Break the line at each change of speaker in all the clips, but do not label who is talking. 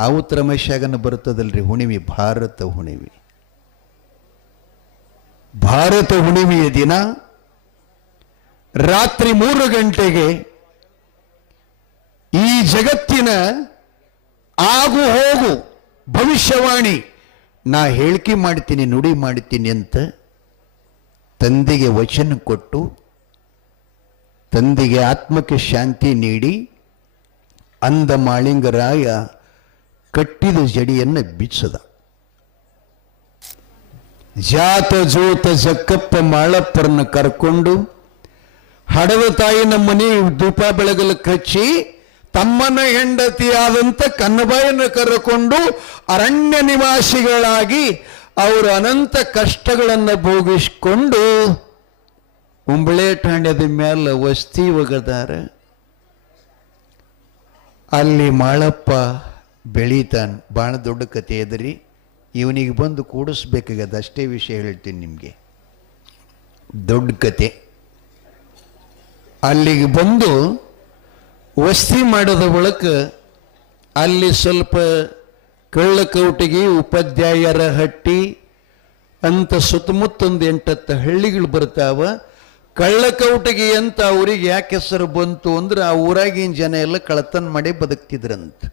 ಅವತ್ ರಮೇಶಾಗನ ಬರ್ತದಲ್ರಿ ಹುಣಿಮೆ, ಭಾರತ ಹುಣಿಮೆ. ಭಾರತ ಹುಣಿಮೆಯ ದಿನ ರಾತ್ರಿ ಮೂರು ಗಂಟೆಗೆ ಈ ಜಗತ್ತಿನ ಆಗು ಹೋಗು ಭವಿಷ್ಯವಾಣಿ ನಾ ಹೇಳಿಕೆ ಮಾಡ್ತೀನಿ, ನುಡಿ ಮಾಡ್ತೀನಿ ಅಂತ ತಂದೆಗೆ ವಚನ ಕೊಟ್ಟು, ತಂದೆಗೆ ಆತ್ಮಕ್ಕೆ ಶಾಂತಿ ನೀಡಿ ಅಂದ ಮಾಳಿಂಗರಾಯ ಕಟ್ಟಿದ ಜಡಿಯನ್ನು ಬಿಚ್ಚದ. ಜಾತ ಜೋತ ಜಕ್ಕಪ್ಪ ಮಾಳಪ್ಪರನ್ನ ಕರ್ಕೊಂಡು ಹಡವ ತಾಯಿನ ಮನೆ ದೀಪ ಬೆಳಗಲು ಕಚ್ಚಿ ತಮ್ಮನ ಹೆಂಡತಿಯಾದಂಥ ಕನ್ನಬಾಯನ್ನು ಕರೆಕೊಂಡು ಅರಣ್ಯ ನಿವಾಸಿಗಳಾಗಿ ಅವರು ಅನಂತ ಕಷ್ಟಗಳನ್ನು ಭೋಗಿಸ್ಕೊಂಡು ಉಂಬಳೆ ಠಾಣ್ಯದ ಮೇಲೆ ವಸ್ತಿ ಒಗದಾರ. ಅಲ್ಲಿ ಮಾಳಪ್ಪ ಬೆಳೀತಾನ ಭಾಳ ದೊಡ್ಡ ಕತೆ ಇದ್ರಿ ಇವನಿಗೆ ಬಂದು ಕೂಡಿಸ್ಬೇಕಾಗದ ಅಷ್ಟೇ ವಿಷಯ ಹೇಳ್ತೀನಿ ನಿಮಗೆ. ದೊಡ್ಡ ಕತೆ ಅಲ್ಲಿಗೆ ಬಂದು ವಸ್ತಿ ಮಾಡೋದ ಒಳಕ ಅಲ್ಲಿ ಸ್ವಲ್ಪ ಕಳ್ಳಕೌಟಿಗೆ ಉಪಾಧ್ಯಾಯರ ಹಟ್ಟಿ, ಅಂತ ಸುತ್ತಮುತ್ತೊಂದು ಎಂಟತ್ತು ಹಳ್ಳಿಗಳು ಬರ್ತಾವ. ಕಳ್ಳಕೌಟಿಗೆ ಅಂತ ಅವ್ರಿಗೆ ಯಾಕೆ ಹೆಸರು ಬಂತು ಅಂದ್ರೆ ಆ ಊರಾಗಿನ ಜನ ಎಲ್ಲ ಕಳತನ ಮಾಡಿ ಬದುಕ್ತಿದ್ರಂತ.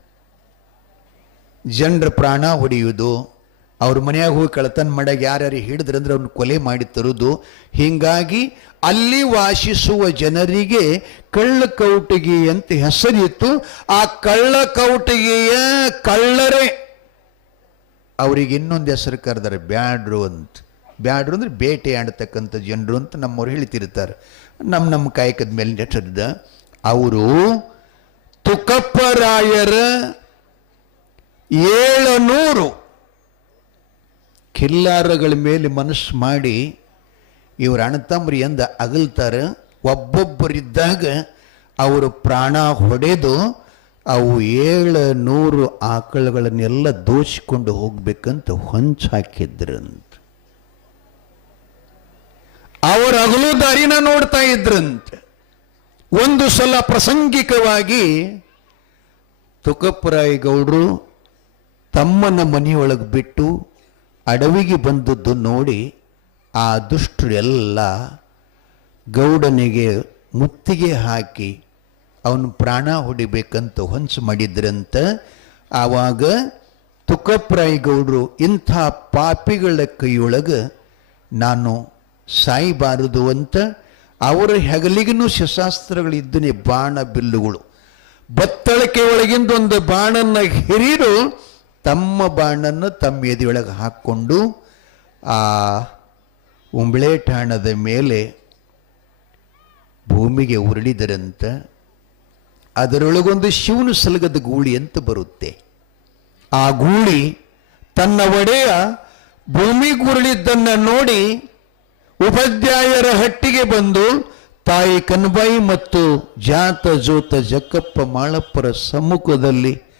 ಜನರ ಪ್ರಾಣ ಹೊಡೆಯುವುದು, ಅವ್ರ ಮನೆಯಾಗ ಹೋಗಿ ಕಳತನ ಮಾಡ್ಯಾಗ ಯಾರ್ಯಾರು ಹಿಡಿದ್ರಂದ್ರೆ ಅವ್ರನ್ನ ಕೊಲೆ ಮಾಡಿ ತರುವುದು ಹೀಗಾಗಿ ಅಲ್ಲಿ ವಾಸಿಸುವ ಜನರಿಗೆ ಕಳ್ಳ ಕೌಟಿಗೆ ಅಂತ ಹೆಸರಿತ್ತು. ಆ ಕಳ್ಳ ಕೌಟಿಗೆಯ ಕಳ್ಳರೇ. ಅವರಿಗೆ ಇನ್ನೊಂದು ಹೆಸರು ಕರೆದಾರೆ, ಬ್ಯಾಡ್ರು ಅಂತ. ಬ್ಯಾಡ್ರು ಅಂದ್ರೆ ಬೇಟೆ ಆಡ್ತಕ್ಕಂಥ ಜನರು ಅಂತ ನಮ್ಮವ್ರು ಹೇಳ್ತಿರ್ತಾರೆ. ನಮ್ಮ ನಮ್ಮ ಕಾಯಕದ ಮೇಲೆ ನೆಟ್ಟದ ಅವರು ತುಕಪ್ಪರಾಯರ ಏಳುನೂರು ಕಿಲ್ಲಾರಗಳ ಮೇಲೆ ಮನಸ್ಸು ಮಾಡಿ ಇವ್ರ ಅಣ್ಣತಮ್ಮರು ಎಂದ ಅಗಲ್ತಾರೆ, ಒಬ್ಬೊಬ್ಬರಿದ್ದಾಗ ಅವರು ಪ್ರಾಣ ಹೊಡೆದು ಅವು ಏಳು ನೂರು ಆಕಳುಗಳನ್ನೆಲ್ಲ ದೋಚಿಕೊಂಡು ಹೋಗ್ಬೇಕಂತ ಹೊಂಚು ಹಾಕಿದ್ರಂತ. ಅವರ ಅಗಲು ದಾರಿನ ನೋಡ್ತಾ ಇದ್ರಂತೆ. ಒಂದು ಸಲ ಪ್ರಾಸಂಗಿಕವಾಗಿ ತುಕಪ್ಪರಾಯ ಗೌಡ್ರು ತಮ್ಮನ ಮನೆಯೊಳಗೆ ಬಿಟ್ಟು ಅಡವಿಗೆ ಬಂದದ್ದು ನೋಡಿ ಆ ದುಷ್ಟರು ಎಲ್ಲ ಗೌಡನಿಗೆ ಮುತ್ತಿಗೆ ಹಾಕಿ ಅವನು ಪ್ರಾಣ ಹೊಡಿಬೇಕಂತ ಹೊಂಚು ಮಾಡಿದ್ರಂತ. ಆವಾಗ ತುಕಪ್ರಾಯಿ ಗೌಡರು ಇಂಥ ಪಾಪಿಗಳ ಕೈಯೊಳಗೆ ನಾನು ಸಾಯಬಾರದು ಅಂತ ಅವರ ಹೆಗಲಿಗೂ ಶಸ್ತ್ರಾಸ್ತ್ರಗಳಿದ್ದನೇ ಬಾಣ ಬಿಲ್ಲುಗಳು. ಬತ್ತಳಿಕೆ ಒಳಗಿಂದ ಒಂದು ಬಾಣನ್ನ ಹಿರಿದು ತಮ್ಮ ಬಾಣನ್ನು ತಮ್ಮ ಎದೆಯೊಳಗೆ ಹಾಕ್ಕೊಂಡು ಆ ಉಂಬಳೆ ಠಾಣದ ಮೇಲೆ ಭೂಮಿಗೆ ಉರುಳಿದರಂತ ಅದರೊಳಗೊಂದು ಶಿವನು ಸಲಗದ ಗೂಳಿ ಅಂತ ಬರುತ್ತೆ. ಆ ಗೂಳಿ ತನ್ನ ಒಡೆಯ ಭೂಮಿ ಗುರುಳಿದ್ದನ್ನು ನೋಡಿ ಉಪಾಧ್ಯಾಯರ ಹಟ್ಟಿಗೆ ಬಂದು ತಾಯಿ ಕನ್ಬಾಯಿ ಮತ್ತು ಜಾತ ಜೋತ ಜಕ್ಕಪ್ಪ ಮಾಳಪ್ಪರ ಸಮ್ಮುಖದಲ್ಲಿ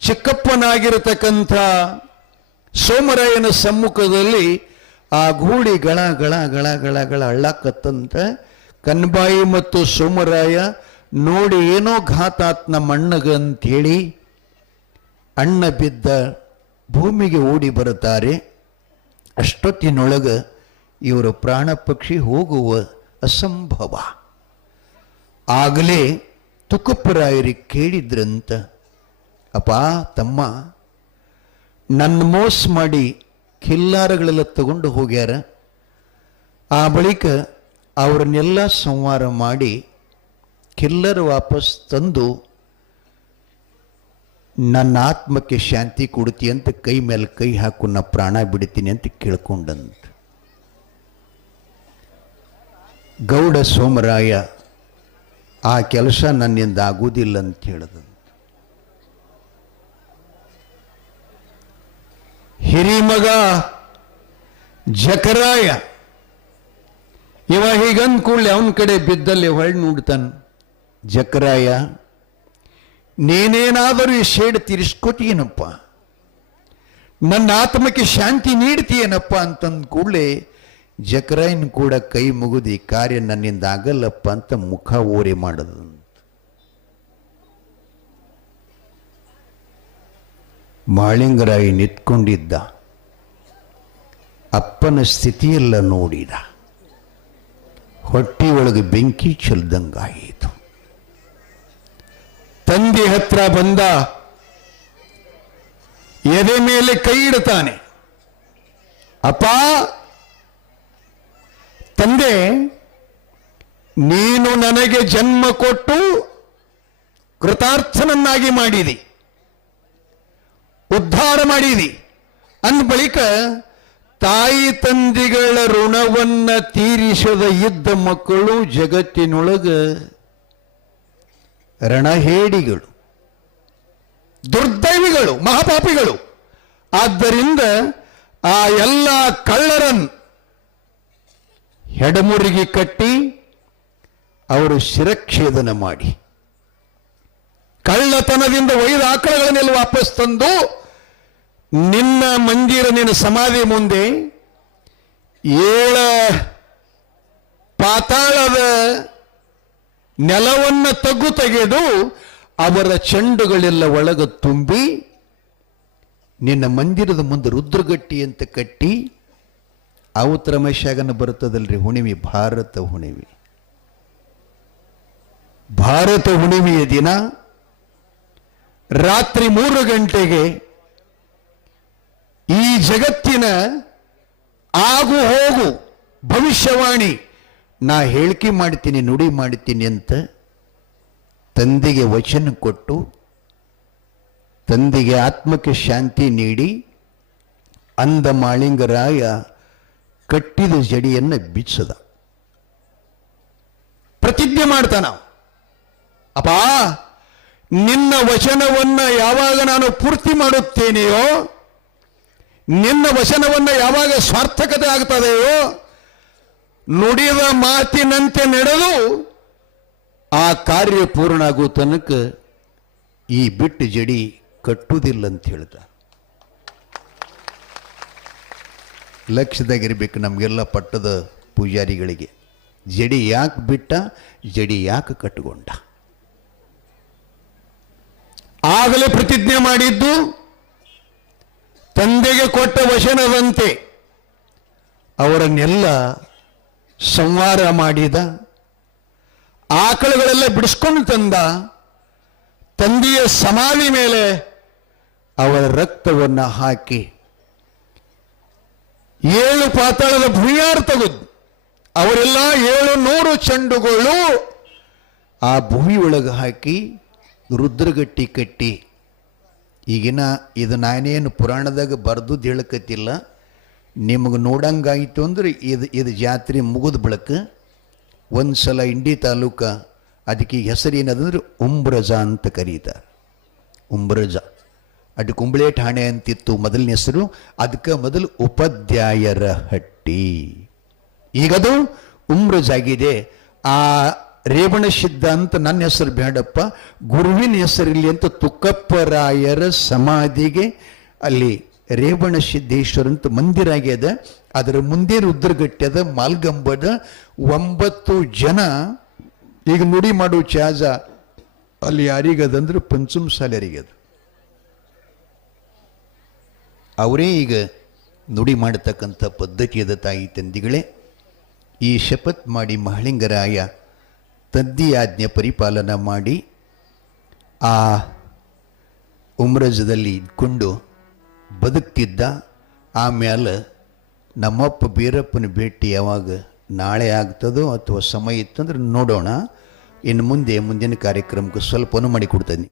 ಚಿಕ್ಕಪ್ಪನಾಗಿರತಕ್ಕಂಥ ಸೋಮರಾಯನ ಸಮ್ಮುಖದಲ್ಲಿ ಆ ಗೂಡಿ ಗಳ ಗಳ ಗಳ ಗಳ ಗಳ ಅಳ್ಳಾಕತ್ತಂತ ಕನ್ಬಾಯಿ ಮತ್ತು ಸೋಮರಾಯ ನೋಡಿ ಏನೋ ಘಾತಾತ್ ನಮ್ಮ ಅಣ್ಣಗಂತೇಳಿ ಅಣ್ಣ ಬಿದ್ದ ಭೂಮಿಗೆ ಓಡಿ ಬರುತ್ತಾರೆ. ಅಷ್ಟೊತ್ತಿನೊಳಗೆ ಇವರ ಪ್ರಾಣ ಪಕ್ಷಿ ಹೋಗುವ ಅಸಂಭವ. ಆಗಲೇ ತುಕಪ್ಪರಾಯರಿಗೆ ಕೇಳಿದ್ರಂತ ಅಪ್ಪ, ತಮ್ಮ ನನ್ನ ಮೋಸ ಮಾಡಿ ಖಿಲ್ಲಾರಗಳೆಲ್ಲ ತಗೊಂಡು ಹೋಗ್ಯಾರ. ಆ ಬಳಿಕ ಅವರನ್ನೆಲ್ಲ ಸಂವಾರ ಮಾಡಿ ಖಿಲ್ಲರ್ ವಾಪಸ್ ತಂದು ನನ್ನ ಆತ್ಮಕ್ಕೆ ಶಾಂತಿ ಕೊಡ್ತಿ ಅಂತ ಕೈ ಮೇಲೆ ಕೈ ಹಾಕು, ನಾ ಪ್ರಾಣ ಬಿಡ್ತೀನಿ ಅಂತ ಕೇಳ್ಕೊಂಡಂತ. ಗೌಡ ಸೋಮರಾಯ, ಆ ಕೆಲಸ ನನ್ನಿಂದ ಆಗುವುದಿಲ್ಲ ಅಂತ ಹೇಳಿದಂತ ಹಿರಿಮಗ ಜಕರಾಯ. ಇವ ಹೀಗಂದ್ ಕೂಡಲೇ ಅವನ ಕಡೆ ಬಿದ್ದಲ್ಲಿ ಹೊಳ್ ನೋಡ್ತಾನ. ಜಕರಾಯ, ನೀನೇನಾದರೂ ಈ ಶೇಡ್ ತೀರಿಸ್ಕೊತೀನಪ್ಪ ನನ್ನ ಆತ್ಮಕ್ಕೆ ಶಾಂತಿ ನೀಡ್ತೀಯನಪ್ಪ? ಅಂತಂದ ಕೂಡಲೇ ಜಕರಾಯನ್ ಕೂಡ ಕೈ ಮುಗಿದು, ಕಾರ್ಯ ನನ್ನಿಂದ ಆಗಲ್ಲಪ್ಪ ಅಂತ ಮುಖ ಓರೆ ಮಾಡದಂತ ಮಾಳಿಂಗರಾಯಿ ನಿಂತ್ಕೊಂಡಿದ್ದ. ಅಪ್ಪನ ಸ್ಥಿತಿಯೆಲ್ಲ ನೋಡಿದ. ಹೊಟ್ಟಿಯೊಳಗೆ ಬೆಂಕಿ ಚೆಲ್ದಂಗಾಯಿತು. ತಂದೆ ಹತ್ರ ಬಂದ. ಎದೆ ಮೇಲೆ ಕೈ ಇಡ್ತಾನೆ ಅಪ್ಪ, ತಂದೆ, ನೀನು ನನಗೆ ಜನ್ಮ ಕೊಟ್ಟು ಕೃತಾರ್ಥನನ್ನಾಗಿ ಮಾಡಿದಿ. ಉದ್ಧಾರ ಮಾಡೀನಿ. ಅಂದ ಬಳಿಕ ತಾಯಿ ತಂದೆಗಳ ಋಣವನ್ನ ತೀರಿಸದ ಇದ್ದ ಮಕ್ಕಳು ಜಗತ್ತಿನೊಳಗ ರಣಹೇಡಿಗಳು, ದುರ್ದೈವಿಗಳು, ಮಹಾಪಾಪಿಗಳು. ಆದ್ದರಿಂದ ಆ ಎಲ್ಲ ಕಳ್ಳರನ್ ಹೆಡಮುರಿಗೆ ಕಟ್ಟಿ ಅವರು ಶಿರಕ್ಷೇದನ ಮಾಡಿ. ಕಳ್ಳತನದಿಂದ ಒಯ್ದ ಆಕಳಗಳನ್ನೆಲ್ಲ ವಾಪಸ್ ತಂದು ನಿನ್ನ ಮಂದಿರ ನಿನ್ನ ಸಮಾಧಿ ಮುಂದೆ ಏಳ ಪಾತಾಳದ ನೆಲವನ್ನ ತಗ್ಗು ತೆಗೆದು ಅವರ ಚೆಂಡುಗಳೆಲ್ಲ ಒಳಗ ತುಂಬಿ ನಿನ್ನ ಮಂದಿರದ ಮುಂದೆ ರುದ್ರಗಟ್ಟಿ ಅಂತ ಕಟ್ಟಿ ಅವತ್ರ ರಮೇಶಾಗನ ಬರುತ್ತದಲ್ರಿ ಹುಣಿಮೆ, ಭಾರತ ಹುಣಿಮೆ. ಭಾರತ ಹುಣಿಮೆಯ ದಿನ ರಾತ್ರಿ ಮೂರು ಗಂಟೆಗೆ ಜಗತ್ತಿನ ಆಗು ಹೋಗು ಭವಿಷ್ಯವಾಣಿ, ನಾ ಹೇಳಿಕೆ ಮಾಡ್ತೀನಿ, ನುಡಿ ಮಾಡ್ತೀನಿ ಅಂತ ತಂದೆಗೆ ವಚನ ಕೊಟ್ಟು, ತಂದೆಗೆ ಆತ್ಮಕ್ಕೆ ಶಾಂತಿ ನೀಡಿ, ಅಂದ ಮಾಳಿಂಗರಾಯ ಕಟ್ಟಿದ ಜಡಿಯನ್ನು ಬಿಚ್ಚದ ಪ್ರತಿಜ್ಞೆ ಮಾಡ್ತಾನ ಅಪ್ಪ, ನಿನ್ನ ವಚನವನ್ನು ಯಾವಾಗ ನಾನು ಪೂರ್ತಿ ಮಾಡುತ್ತೇನೆಯೋ ನಿನ್ನ ವಚನವನ್ನು ಯಾವಾಗ ಸ್ವಾರ್ಥಕತೆ ಆಗ್ತದೆಯೋ, ನುಡಿದ ಮಾತಿನಂತೆ ನಡೆದು, ಆ ಕಾರ್ಯ ಪೂರ್ಣ ಆಗೋ ತನಕ ಈ ಬಿಟ್ಟು ಜಡಿ ಕಟ್ಟುವುದಿಲ್ಲ ಅಂತ ಹೇಳ್ದ ಲಕ್ಷ್ಯದಾಗಿರ್ಬೇಕು ನಮಗೆಲ್ಲ ಪಟ್ಟದ ಪೂಜಾರಿಗಳಿಗೆ. ಜಡಿ ಯಾಕೆ ಬಿಟ್ಟ? ಜಡಿ ಯಾಕೆ ಕಟ್ಟಿಕೊಂಡ ಆಗಲೇ ಪ್ರತಿಜ್ಞೆ ಮಾಡಿದ್ದು ತಂದೆಗೆ ಕೊಟ್ಟ ವಚನದಂತೆ ಅವರನ್ನೆಲ್ಲ ಸಂವಾರ ಮಾಡಿದ, ಆಕಳುಗಳೆಲ್ಲ ಬಿಡಿಸ್ಕೊಂಡು ತಂದ, ತಂದೆಯ ಸಮಾಧಿ ಮೇಲೆ ಅವರ ರಕ್ತವನ್ನು ಹಾಕಿ ಏಳು ಪಾತಾಳದ ಭೂಮಿಯಾರು ತೆಗೆದು ಅವರೆಲ್ಲ ಏಳು ನೂರು ಚೆಂಡುಗಳು ಆ ಭೂಮಿ ಒಳಗೆ ಹಾಕಿ ರುದ್ರಗಟ್ಟಿ ಕಟ್ಟಿ ಈಗಿನ ಇದು ನಾನೇನು ಪುರಾಣದಾಗ ಬರೆದು ಹೇಳಕತ್ತಿಲ್ಲ, ನಿಮಗೆ ನೋಡಂಗಾಯಿತು ಅಂದ್ರೆ ಇದು ಇದು ಜಾತ್ರೆ ಮುಗಿದ ಬಳಿಕ ಒಂದು ಸಲ ಇಂಡಿ ತಾಲೂಕ ಅದಕ್ಕೆ ಈಗ ಹೆಸರು ಏನದಂದ್ರೆ ಉಂಬ್ರಜ ಅಂತ ಕರೀತಾರೆ. ಉಂಬ್ರಜ. ಅದು ಕುಂಬಳೆ ಠಾಣೆ ಅಂತಿತ್ತು ಮೊದಲನೇ ಹೆಸರು ಅದಕ್ಕೆ ಮೊದಲು ಉಪಾಧ್ಯಾಯರ ಹಟ್ಟಿ. ಈಗದು ಉಮ್ರಜಾಗಿದೆ ಆ ರೇವಣ ಸಿದ್ಧ ಅಂತ ನನ್ನ ಹೆಸರು ಬೇಡಪ್ಪ. ಗುರುವಿನ ಹೆಸರಿಲ್ಲಿ ಅಂತ ತುಕ್ಕಪ್ಪರಾಯರ ಸಮಾಧಿಗೆ ಅಲ್ಲಿ ರೇವಣ ಸಿದ್ದೇಶ್ವರ ಅಂತ ಮಂದಿರ ಆಗ್ಯದ. ಅದರ ಮುಂದೆ ರುದ್ರಗಟ್ಟೆದ ಮಾಲ್ಗಂಬದ ಒಂಬತ್ತು ಜನ, ಈಗ ನುಡಿ ಮಾಡೋ ಚಾಜ ಅಲ್ಲಿ ಯಾರಿಗದಂದ್ರೆ ಪಂಚಮ ಸಾಲರಿಗದ ಅವರೇ ಈಗ ನುಡಿ ಮಾಡತಕ್ಕಂಥ ಪದ್ಧತಿಯದ ತಾಯಿ ತಂದಿಗಳೇ. ಈ ಶಪಥ್ ಮಾಡಿ ಮಹಳಿಂಗರಾಯ ತಂದಿ ಪರಿಪಾಲನೆ ಮಾಡಿ ಆ ಉಮ್ರಜದಲ್ಲಿ ಇದ್ಕೊಂಡು ಬದುಕ್ತಿದ್ದ ಆಮೇಲೆ ನಮ್ಮಪ್ಪ ಬೀರಪ್ಪನ ಭೇಟಿ ಯಾವಾಗ ನಾಳೆ ಆಗ್ತದೋ ಅಥವಾ ಸಮಯ ಇತ್ತಂದ್ರೆ ನೋಡೋಣ. ಇನ್ನು ಮುಂದೆ ಮುಂದಿನ ಕಾರ್ಯಕ್ರಮಕ್ಕೆ ಸ್ವಲ್ಪ ಅನು ಮಾಡಿ ಕೊಡ್ತೀನಿ.